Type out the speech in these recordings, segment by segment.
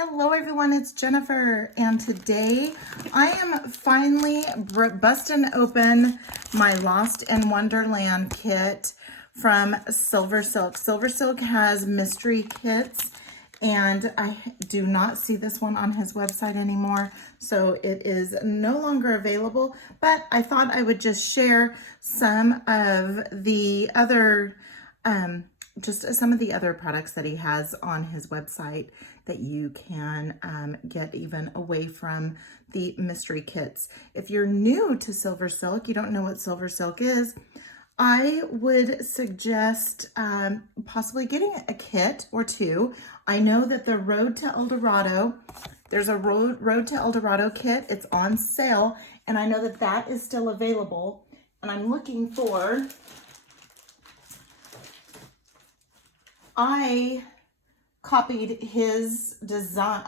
Hello everyone, it's Jennifer, and today I am finally busting open my Lost in Wonderland kit from SilverSilk. SilverSilk has mystery kits, and I do not see this one on his website anymore, so it is no longer available, but I thought I would just share some of the other just some of the other products that he has on his website that you can get even away from the mystery kits. If you're new to SilverSilk, you don't know what SilverSilk is, I would suggest possibly getting a kit or two. I know that the Road to El Dorado, there's a Road to El Dorado kit. It's on sale, and I know that that is still available. And I'm looking for, I copied his design.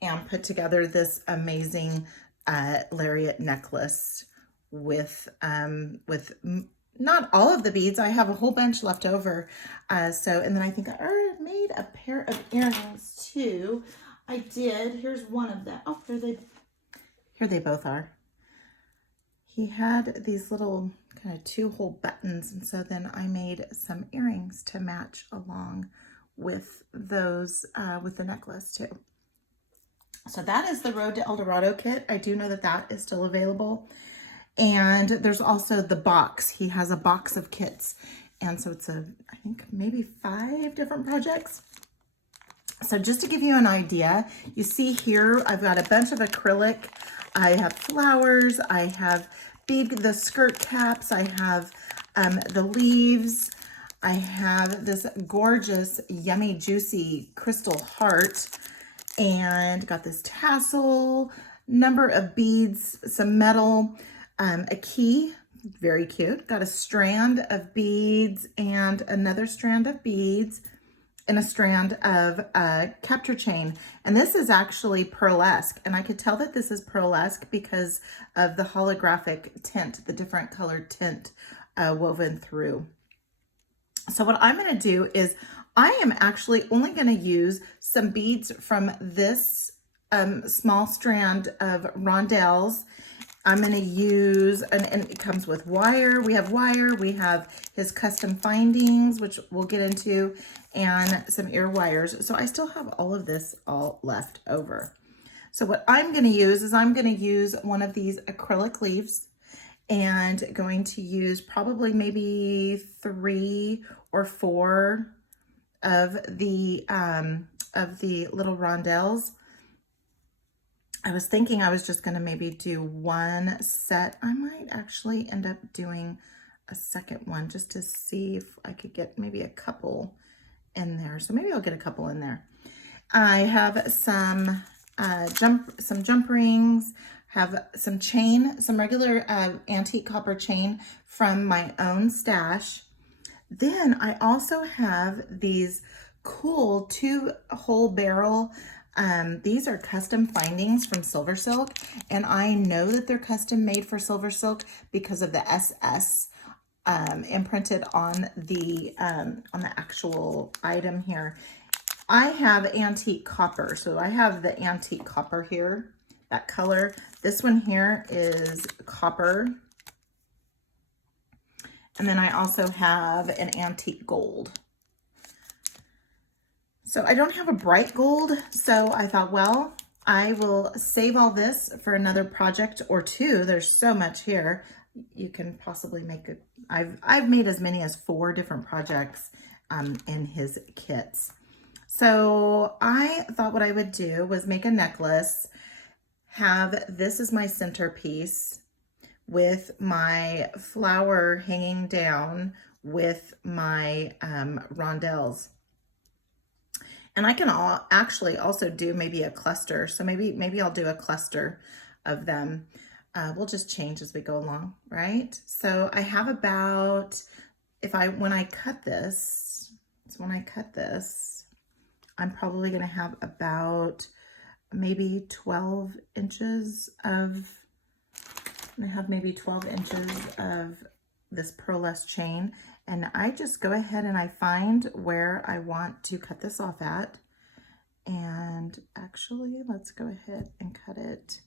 And put together this amazing lariat necklace with not all of the beads. I have a whole bunch left over. And then I think I already made a pair of earrings too. I did. Here's one of them. Oh, here they both are. He had these little kind of 2-hole buttons, and so then I made some earrings to match along with those, with the necklace too. So that is the Road to El Dorado kit. I do know that that is still available. And there's also the box. He has a box of kits. And so it's I think maybe 5 different projects. So just to give you an idea, you see here, I've got a bunch of acrylic. I have flowers. I have the skirt caps. I have the leaves. I have this gorgeous, yummy, juicy crystal heart, and got this tassel, number of beads, some metal, a key, very cute. Got a strand of beads and another strand of beads and a strand of capture chain. And this is actually pearlesque, and I could tell that this is pearlesque because of the holographic tint, the different colored tint woven through. So what I'm going to do is I am actually only going to use some beads from this small strand of rondelles. I'm going to use, and it comes with wire. We have wire. We have his custom findings, which we'll get into, and some ear wires. So I still have all of this all left over. So what I'm going to use is I'm going to use one of these acrylic leaves, and going to use probably maybe 3 or 4 of the little rondelles. I was thinking I was just going to maybe do one set. I might actually end up doing a second one just to see if I could get maybe a couple in there. So maybe I'll get a couple in there. I have some jump rings, have some chain, some regular antique copper chain from my own stash. Then I also have these cool 2-hole barrel. These are custom findings from SilverSilk, and I know that they're custom made for SilverSilk because of the SS imprinted on the actual item here. I have antique copper, so I have the antique copper here, that color. This one here is copper. And then I also have an antique gold. So I don't have a bright gold, so I thought, well, I will save all this for another project or two. There's so much here. You can possibly make it. I've made as many as 4 different projects in his kits. So I thought what I would do was make a necklace, have this as my centerpiece with my flower hanging down with my rondelles. And I can actually also do maybe a cluster. So maybe I'll do a cluster of them. We'll just change as we go along, right? So I have about, when I cut this, I'm probably going to have about maybe 12 inches of, I have maybe 12 inches of this pearlesque chain. And I just go ahead and I find where I want to cut this off at. And actually, let's go ahead and cut it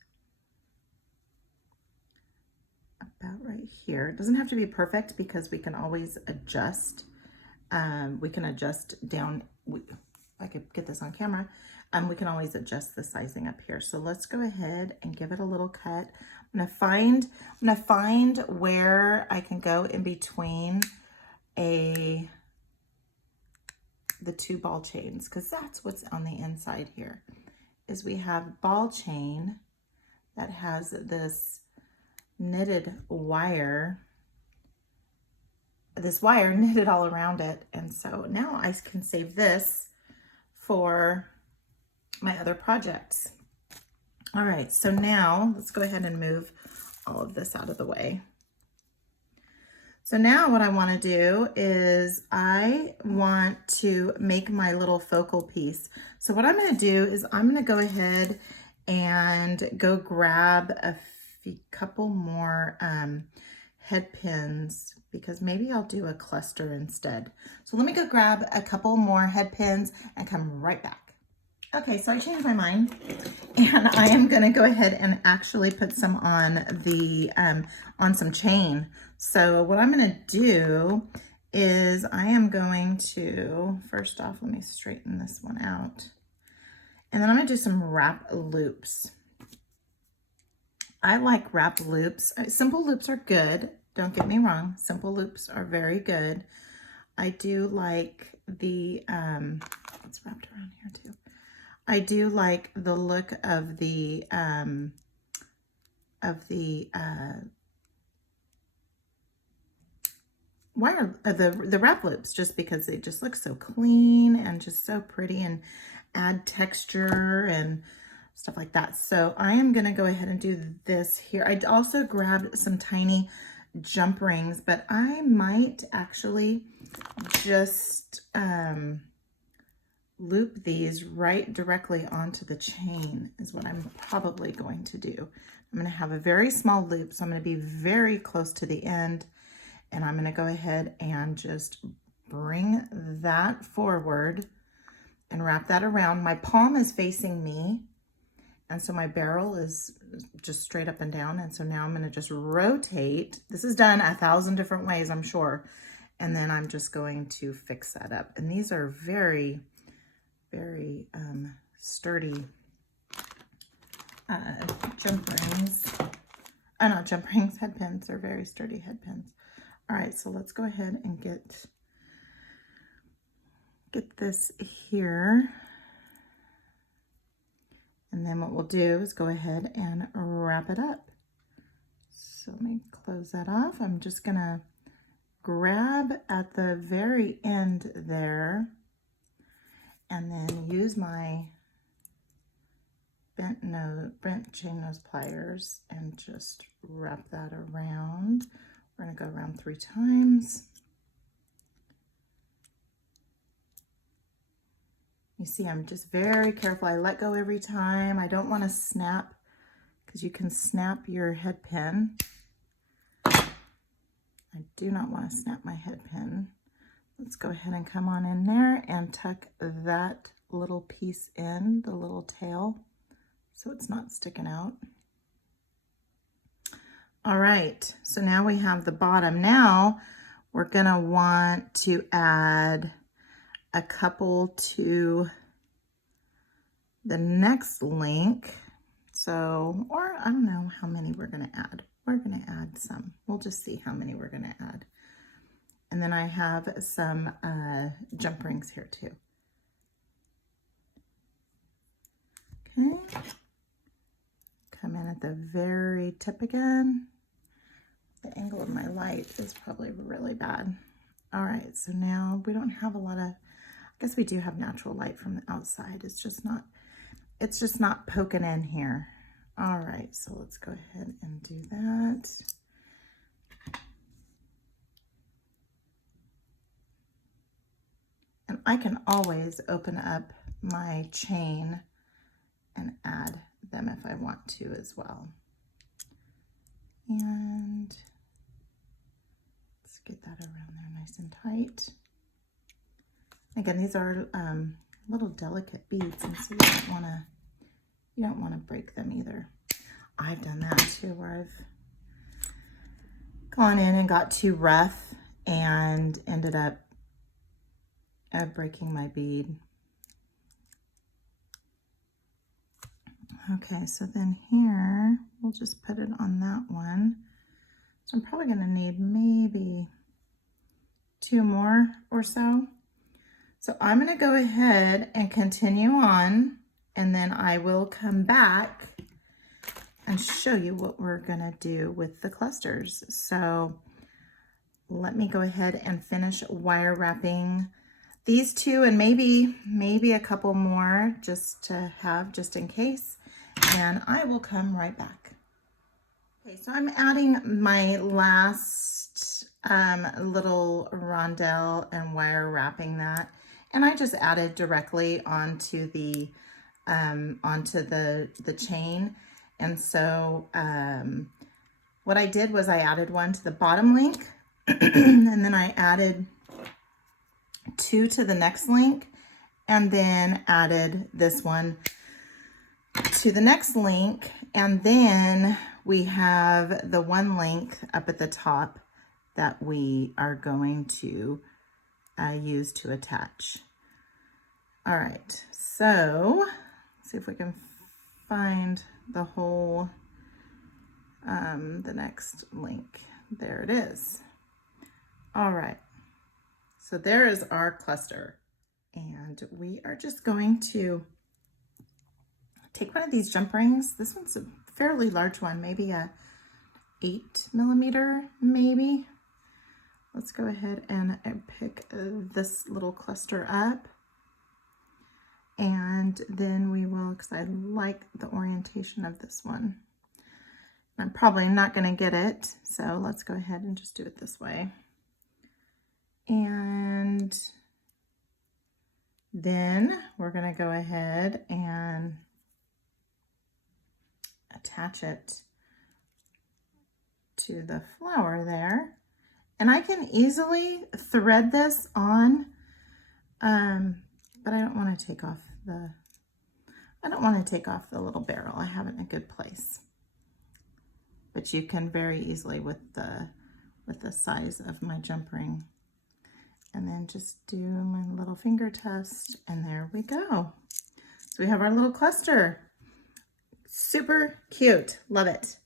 about right here. It doesn't have to be perfect because we can always adjust. We can adjust down. I could get this on camera. We can always adjust the sizing up here. So let's go ahead and give it a little cut. I'm gonna find where I can go in between the two ball chains, because that's what's on the inside here. Is we have ball chain that has this knitted wire, this wire knitted all around it. And so now I can save this for my other projects. All right, so now let's go ahead and move all of this out of the way. So now what I want to do is I want to make my little focal piece. So what I'm going to do is I'm going to go ahead and go grab a couple more head pins, because maybe I'll do a cluster instead. So let me go grab a couple more head pins and come right back. Okay, so I changed my mind, and I am going to go ahead and actually put some on the on some chain. So what I'm going to do is I am going to, first off, let me straighten this one out, and then I'm going to do some wrap loops. I like wrap loops. Simple loops are good. Don't get me wrong. Simple loops are very good. I do like the, it's wrapped around here too. I do like the look of the wire, the wrap loops, just because they just look so clean and just so pretty and add texture and stuff like that. So I am going to go ahead and do this here. I also grabbed some tiny jump rings, but I might actually just loop these right directly onto the chain is what I'm probably going to do. I'm going to have a very small loop, so I'm going to be very close to the end, and I'm going to go ahead and just bring that forward and wrap that around. My palm is facing me, and so my barrel is just straight up and down, and so now I'm going to just rotate. This is done 1,000 different ways, I'm sure, and then I'm just going to fix that up. And these are very sturdy jump rings. Not jump rings, head pins. They're very sturdy head pins. All right, so let's go ahead and get this here. And then what we'll do is go ahead and wrap it up. So let me close that off. I'm just gonna grab at the very end there, and then use my bent chain nose pliers and just wrap that around. We're gonna go around 3 times. You see, I'm just very careful. I let go every time. I don't want to snap, because you can snap your head pin. I do not want to snap my head pin. Let's go ahead and come on in there and tuck that little piece in, the little tail, so it's not sticking out. All right, so now we have the bottom. Now we're gonna want to add a couple to the next link. So, or I don't know how many we're gonna add. We're gonna add some. We'll just see how many we're gonna add. And then I have some jump rings here too. Okay. Come in at the very tip again. The angle of my light is probably really bad. All right, so now we don't have a lot of, I guess we do have natural light from the outside. It's just not poking in here. All right, so let's go ahead and do that. And I can always open up my chain and add them if I want to as well. And let's get that around there nice and tight. Again, these are little delicate beads, and so you don't want to break them either. I've done that too, where I've gone in and got too rough and ended up breaking my bead. Okay, so then here, we'll just put it on that one. So I'm probably gonna need maybe 2 more or so. So I'm gonna go ahead and continue on, and then I will come back and show you what we're gonna do with the clusters. So let me go ahead and finish wire wrapping these 2 and maybe a couple more just to have just in case, and I will come right back. Okay, so I'm adding my last little rondelle and wire wrapping that, and I just added directly onto the chain. And so what I did was I added one to the bottom link and then I added 2 to the next link, and then added this one to the next link, and then we have the 1 link up at the top that we are going to use to attach. All right, so let's see if we can find the whole the next link. There it is. All right, so there is our cluster, and we are just going to take one of these jump rings. This one's a fairly large one, maybe a 8mm maybe. Let's go ahead and pick this little cluster up, and then we will, because I like the orientation of this one. I'm probably not going to get it, so let's go ahead and just do it this way. And then we're going to go ahead and attach it to the flower there. And I can easily thread this on, but I don't want to take off the little barrel. I have it in a good place. But you can very easily with the size of my jump ring. And then just do my little finger test, and there we go. So we have our little cluster. Super cute, love it.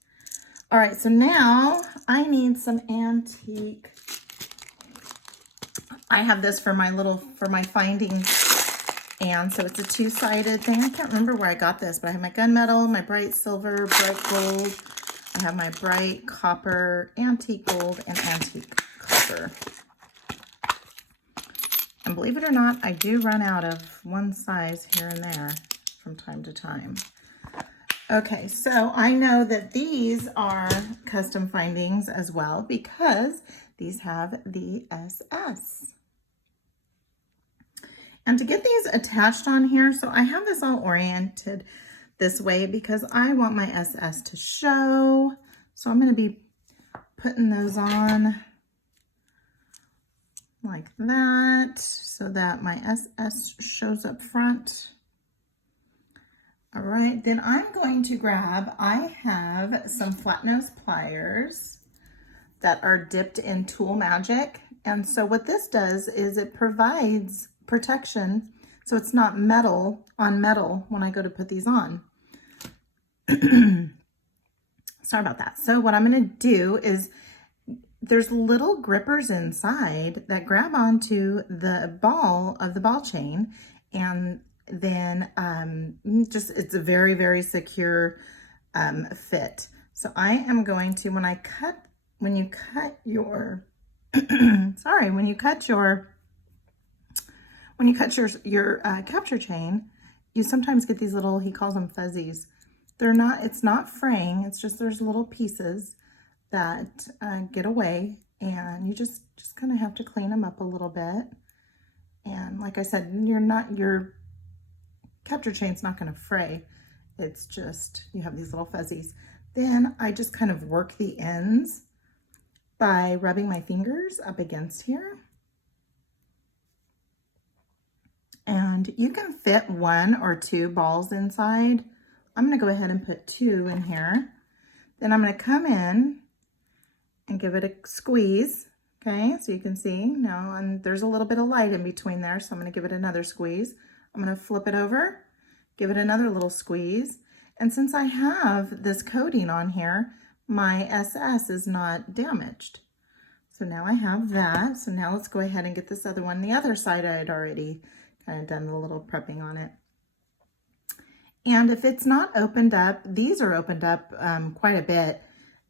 All right, so now I need some antique. I have this for my finding, and so it's a 2-sided thing. I can't remember where I got this, but I have my gunmetal, my bright silver, bright gold. I have my bright copper, antique gold, and antique copper. And believe it or not, I do run out of one size here and there from time to time. Okay, so I know that these are custom findings as well because these have the SS. And to get these attached on here, so I have this all oriented this way because I want my SS to show. So I'm going to be putting those on like that so that my SS shows up front. All right, then I'm going to grab, I have some flat nose pliers that are dipped in Tool Magic. And so what this does is it provides protection, so it's not metal on metal when I go to put these on. Sorry about that. So what I'm going to do is there's little grippers inside that grab onto the ball of the ball chain, and then it's a very, very secure fit. So I am going to, when you cut your capture chain, you sometimes get these little, he calls them fuzzies. It's not fraying, it's just there's little pieces that get away, and you just kind of have to clean them up a little bit. And like I said, your capture chain's not going to fray. It's just, you have these little fuzzies. Then I just kind of work the ends by rubbing my fingers up against here. And you can fit 1 or 2 balls inside. I'm going to go ahead and put 2 in here. Then I'm going to come in and give it a squeeze. Okay, so you can see now, and there's a little bit of light in between there, so I'm going to give it another squeeze. I'm going to flip it over, give it another little squeeze. And since I have this coating on here, my SS is not damaged. So now I have that. So now let's go ahead and get this other one. The other side I had already kind of done a little prepping on it. And if it's not opened up, these are opened up quite a bit.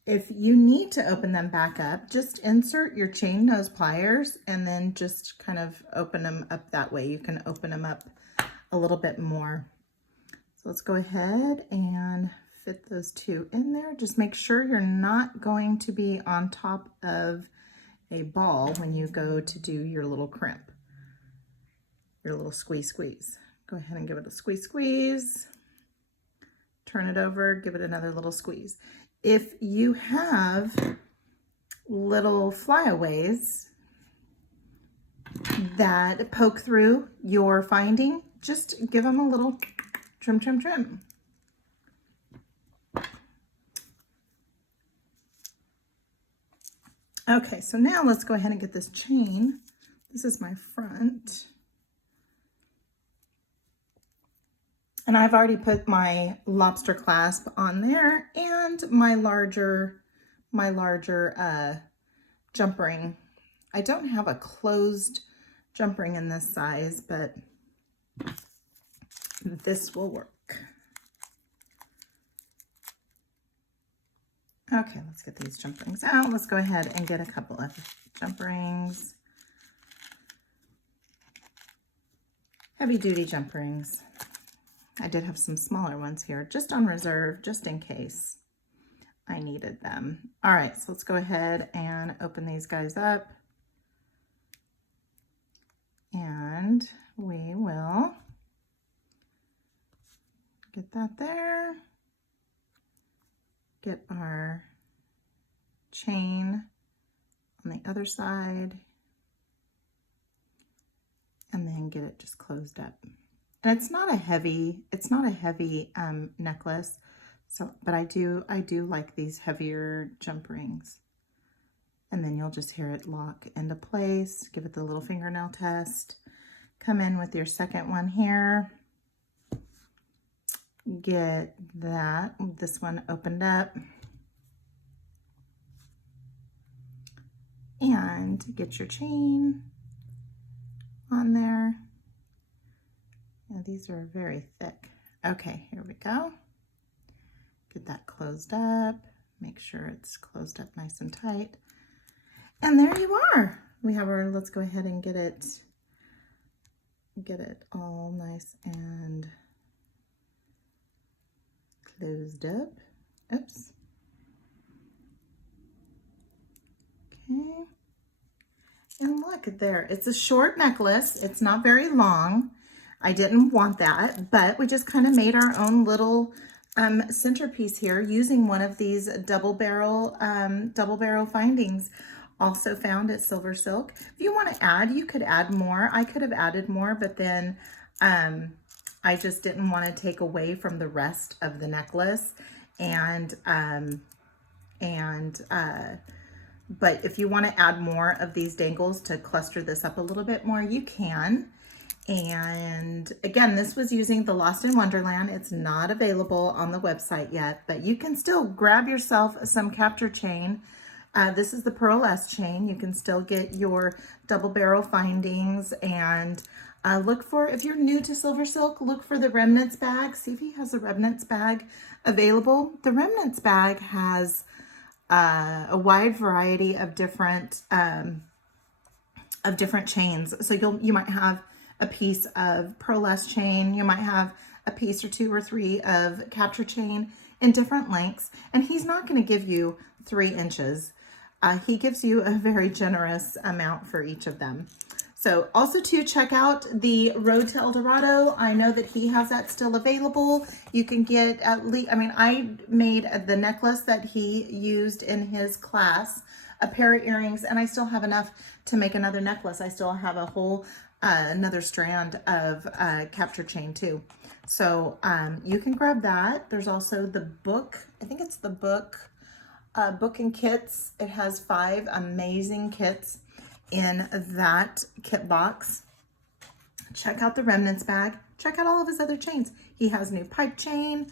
If you need to open them back up, just insert your chain nose pliers and then just kind of open them up that way. You can open them up a little bit more. So let's go ahead and fit those 2 in there. Just make sure you're not going to be on top of a ball when you go to do your little crimp, your little squeeze. Go ahead and give it a squeeze. Turn it over, give it another little squeeze. If you have little flyaways that poke through your finding, just give them a little trim. Okay, so now let's go ahead and get this chain. This is my front. And I've already put my lobster clasp on there and my larger jump ring. I don't have a closed jump ring in this size, but this will work. Okay, let's get these jump rings out. Let's go ahead and get a couple of jump rings. Heavy duty jump rings. I did have some smaller ones here, just on reserve, just in case I needed them. All right, so let's go ahead and open these guys up. And we will get that there. Get our chain on the other side. And then get it just closed up. And it's not a heavy necklace, so but I do like these heavier jump rings. And then you'll just hear it lock into place. Give it the little fingernail test. Come in with your second one here. Get this one opened up. And get your chain on there. Yeah, these are very thick. Okay, here we go. Get that closed up. Make sure it's closed up nice and tight. And there you are. We have our, let's go ahead and get it all nice and closed up. Oops. Okay. And look there, it's a short necklace. It's not very long. I didn't want that, but we just kind of made our own little centerpiece here using one of these double barrel findings, also found at SilverSilk. If you want to add, you could add more. I could have added more, but then I just didn't want to take away from the rest of the necklace. But if you want to add more of these dangles to cluster this up a little bit more, you can. And again, this was using the Lost in Wonderland. It's not available on the website yet, but you can still grab yourself some capture chain. This is the Pearl S chain. You can still get your double barrel findings, and look for, if you're new to SilverSilk, look for the Remnants bag. See if he has a Remnants bag available. The Remnants bag has a wide variety of different chains. So you might have a piece of Pearl S chain, you might have a piece or 2 or 3 of capture chain in different lengths, and he's not going to give you 3 inches. He gives you a very generous amount for each of them. So also to check out the Road to El Dorado. I know that he has that still available. You can get at least, I mean, I made the necklace that he used in his class a pair of earrings, and I still have enough to make another necklace. I still have a whole another strand of capture chain too. So you can grab that. There's also the book. I think it's the book and kits. It has 5 amazing kits in that kit box. Check out the remnants bag. Check out all of his other chains. He has new pipe chain.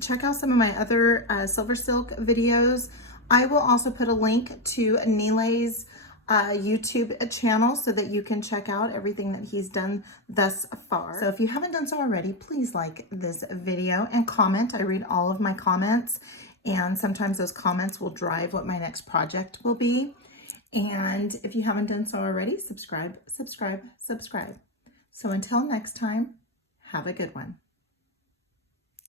Check out some of my other SilverSilk videos. I will also put a link to Nilay's YouTube channel so that you can check out everything that he's done thus far. So if you haven't done so already, please like this video and comment. I read all of my comments, and sometimes those comments will drive what my next project will be. And if you haven't done so already, subscribe. So until next time, have a good one.